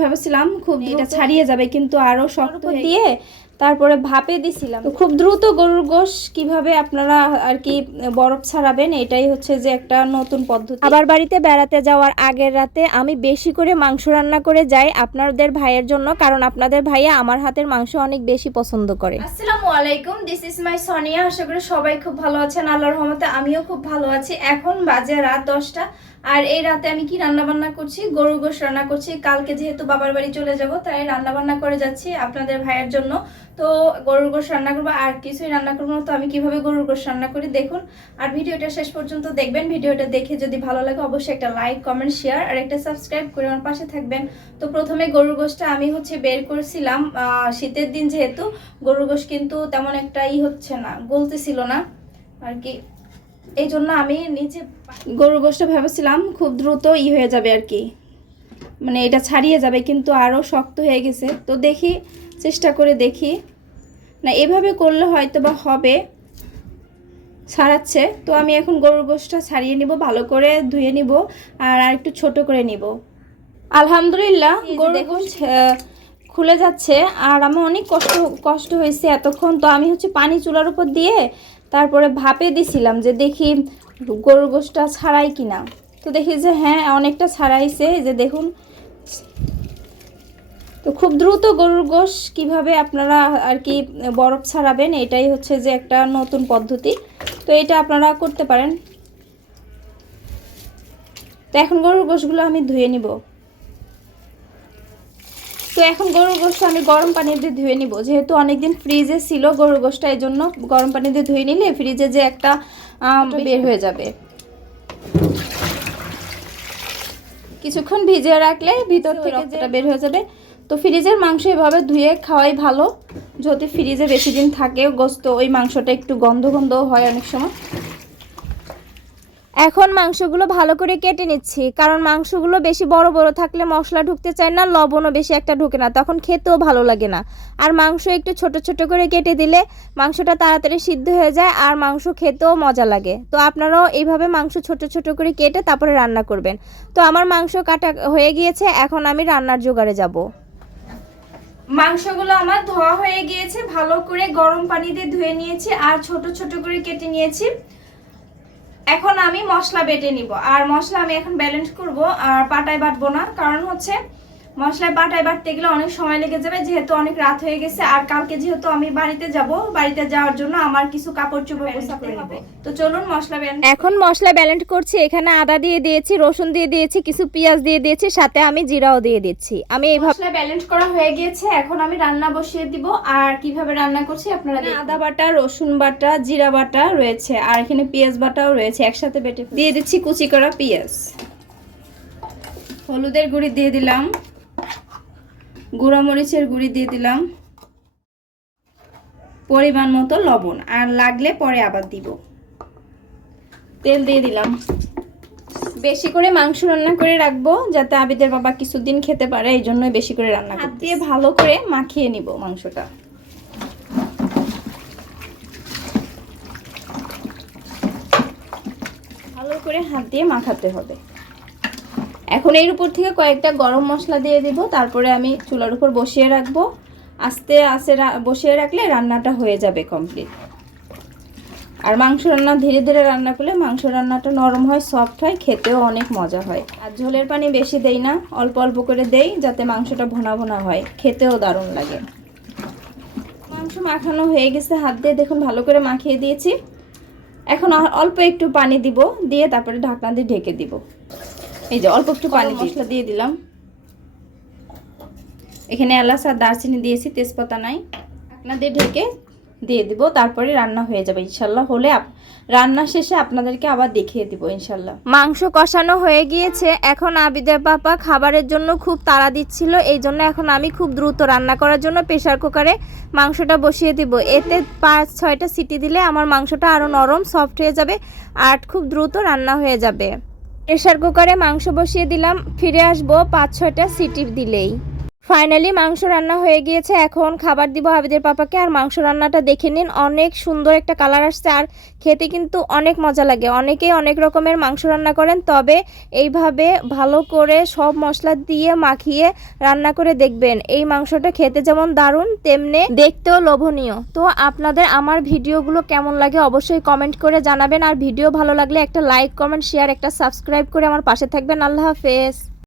ভেবেছিলাম খুব এটা ছাড়িয়ে যাবে কিন্তু আরও শক্ত দিয়ে তারপরে ভাপে দিছিলাম। তো খুব দ্রুত গরুর গোশ কীভাবে আপনারা আর কি বরফ ছাড়াবেন এটাই হচ্ছে যে একটা নতুন পদ্ধতি। আবার বাড়িতে বেড়াতে যাওয়ার আগের রাতে আমি বেশি করে মাংস রান্না করে যাই আপনাদের ভাইয়ের জন্য কারণ আপনাদের ভাইয়া আমার হাতের মাংস অনেক বেশি পছন্দ করে। আসসালামু আলাইকুম দিস ইজ মাই সোনিয়া আশা করি সবাই খুব ভালো আছেন, আল্লাহর রহমতে আমিও খুব ভালো আছি। এখন বাজে রাত দশটা, আর এই রাতে আমি কি রান্না বান্না করছি? গরু গোশ রান্না করছি। কালকে যেহেতু বাবার বাড়ি চলে যাব, তাই রান্না বান্না করে যাচ্ছি আপনাদের ভাইয়ের জন্য। তো গরুর গোশ রান্না করব, আর কিছুই রান্না করব না। তো আমি কীভাবে গরুর গোশ রান্না করি দেখুন। আর ভিডিওটা শেষ পর্যন্ত দেখবেন। ভিডিওটা দেখে যদি ভালো লাগে অবশ্যই একটা লাইক কমেন্ট শেয়ার আর একটা সাবস্ক্রাইব করে আমার পাশে থাকবেন। তো প্রথমে গরুর গোশটা আমি হচ্ছে বের করেছিলাম শীতের দিন যেহেতু। গরুর গোশ কিন্তু তেমন একটা ই হচ্ছে না গলতেছিল না আর কি এই জন্য আমি নিচে গরুর গোশটা ভেবেছিলাম খুব দ্রুত ই হয়ে যাবে আর কি মানে এটা ছাড়িয়ে যাবে কিন্তু আরও শক্ত হয়ে গেছে। তো দেখি চেষ্টা করে দেখি। না এভাবে করলে হয়তো বা হবে ছাড়াচ্ছে। তো আমি এখন গরুর গোশটা ছাড়িয়ে নিব ভালো করে ধুয়ে নিব আর আর একটু ছোট করে নিব। আলহামদুলিল্লাহ গরুর আহ, খুলে যাচ্ছে আর আমার অনেক কষ্ট কষ্ট হয়েছে এতক্ষণ। তো আমি হচ্ছে পানি চুলার উপর দিয়ে তারপরে ভাপে দিছিলাম যে দেখি গরুর গোশটা ছাড়াই কিনা। তো দেখি যে হ্যাঁ অনেকটা ছাড়াইছে। যে দেখুন। তো খুব দ্রুত গরুর গোশ কীভাবে আপনারা আর কি বরফ ছাড়াবেন, এটাই হচ্ছে যে একটা নতুন পদ্ধতি। তো এটা আপনারা করতে পারেন। তো এখন গরুর গোশগুলো আমি ধুয়ে নিব। তো এখন গরুর গোশটা আমি গরম পানি দিয়ে ধুয়ে নিব। যেহেতু অনেকদিন ফ্রিজে ছিল গরুর গোশটা এই জন্য গরম পানি দিয়ে ধুয়ে নিলে ফ্রিজে যে একটা বের হয়ে যাবে। কিছুক্ষণ ভিজিয়ে রাখলে ভিতর থেকে যেটা বের হয়ে যাবে। তো ফ্রিজের মাংস এভাবে ধুয়ে খাওয়াই ভালো। যদি ফ্রিজে বেশি দিন থাকে গোস্ত ওই মাংসটা একটু গন্ধ গন্ধ হয় অনেক সময়। এখন মাংসগুলো ভালো করে কেটে নিচ্ছি, কারণ মাংসগুলো বেশি বড় বড় থাকলে মশলা ঢুকতে চায় না, লবণও বেশি একটা ঢুকে না, তখন খেতেও ভালো লাগে না। আর মাংস একটু ছোট ছোট করে কেটে দিলে মাংসটা তাড়াতাড়ি সিদ্ধ হয়ে যায় আর মাংস খেতেও মজা লাগে। তো আপনারাও এইভাবে মাংস ছোট ছোট করে কেটে তারপরে রান্না করবেন। তো আমার মাংস কাটা হয়ে গিয়েছে, এখন আমি রান্নার জোগাড়ে যাব। মাংসগুলো আমার ধোয়া হয়ে গিয়েছে, ভালো করে গরম পানি দিয়ে ধুয়ে নিয়েছি আর ছোট ছোট করে কেটে নিয়েছি। এখন আমি মশলা বেটে নিব। আর মশলা আমি এখন ব্যালেন্স করব আর পাটায় বাটবো না। কারণ হচ্ছে মশলায় পাটায় বাটতে গেলে অনেক সময় লেগে যাবে যেহেতু অনেক রাত হয়ে গেছে। আর কালকে যেহেতু আমি বাড়িতে যাব বাড়িতে যাওয়ার জন্য আমার কিছু কাপড় চোপড় গোছাতে হবে। তো চলুন মশলা ব্যালেন্স এখন মশলা ব্যালেন্স করছি এখানে আদা দিয়ে দিয়েছি রসুন দিয়ে দিয়েছি কিছু পেঁয়াজ দিয়ে দিয়েছি সাথে আমি জিরাও দিয়ে দিচ্ছি। আমি এইভাবে মশলা ব্যালেন্স করা হয়ে গিয়েছে এখন আমি রান্না বসিয়ে দিব। আর কীভাবে রান্না করছি আপনারা দেখুন। আদা বাটা রসুন বাটা জিরা বাটা রয়েছে আর এখানে পেঁয়াজ বাটাও রয়েছে। একসাথে বেটে দিয়ে দিচ্ছি কুচি করা পেঁয়াজ। হলুদের গুঁড়ি দিয়ে দিলাম। গুঁড়ো মরিচের গুঁড়ি দিয়ে দিলাম। পরিমাণ মতো লবণ। আর লাগলে পরে আবার দিব। তেল দিয়ে দিলাম। বেশি করে মাংস রান্না করে রাখব যাতে আবিদের বাবা কিছুদিন খেতে পারে এই জন্যই বেশি করে রান্না হাত দিয়ে ভালো করে মাখিয়ে নিব মাংসটা। ভালো করে হাত দিয়ে মাখাতে হবে। এখন এর উপর থেকে কয়েকটা গরম মশলা দিয়ে দিব, তারপরে আমি চুলার উপর বসিয়ে রাখব। আস্তে আস্তে বসিয়ে রাখলে রান্নাটা হয়ে যাবে কমপ্লিট আর মাংস রান্না, ধীরে ধীরে রান্না করলে মাংস রান্নাটা নরম হয় সফট হয়, খেতেও অনেক মজা হয়। আর ঝোলের পানি বেশি দেই না, অল্প অল্প করে দেই যাতে মাংসটা ভোনা ভোনা হয়, খেতেও দারুণ লাগে। মাংস মাখানো হয়ে গেছে, হাত দিয়ে দেখুন ভালো করে মাখিয়ে দিয়েছি। এখন অল্প একটু পানি দিব, দিয়ে তারপরে ঢাকনা দিয়ে ঢেকে দিব। এই যে অল্প একটু পানি মশলা দিয়ে দিলাম। এখানে এলাচ আর দারচিনি দিয়েছি তেজপাতা নাই। ঢাকনা দিয়ে ঢেকে দিয়ে দিব তারপরে রান্না হয়ে যাবে ইনশাল্লাহ। হলে রান্না শেষে আপনাদেরকে আবার দেখিয়ে দিব ইনশাল্লাহ। মাংস কষানো হয়ে গিয়েছে। এখন আবিদের পাপা খাবারের জন্য খুব তাড়া দিচ্ছিল এই জন্য এখন আমি খুব দ্রুত রান্না করার জন্য প্রেশার কুকারে মাংসটা বসিয়ে দিব। এতে পাঁচ ছয়টা সিটি দিলে আমার মাংসটা আরও নরম সফট হয়ে যাবে আর খুব দ্রুত রান্না হয়ে যাবে। প্রেশার কুকারে মাংস বসিয়ে দিলাম ফিরে আসব পাঁচ ছয়টা সিটি দিলেই। ফাইনালি মাংস রান্না হয়ে গিয়েছে। এখন খাবার দিব হাবিদের পাপাকে। আর মাংস রান্নাটা দেখে নিন, অনেক সুন্দর একটা কালার আসছে। আর খেতে কিন্তু অনেক মজা লাগে। অনেকেই অনেক রকমের মাংস রান্না করেন, তবে এইভাবে ভালো করে সব মশলা দিয়ে মাখিয়ে রান্না করে দেখবেন। এই মাংসটা খেতে যেমন দারুণ, তেমনি দেখতেও লোভনীয়। তো আপনাদের আমার ভিডিওগুলো কেমন লাগে অবশ্যই কমেন্ট করে জানাবেন। আর ভিডিও ভালো লাগলে একটা লাইক, কমেন্ট, শেয়ার, একটা সাবস্ক্রাইব করে আমার পাশে থাকবেন। আল্লাহ হাফেজ।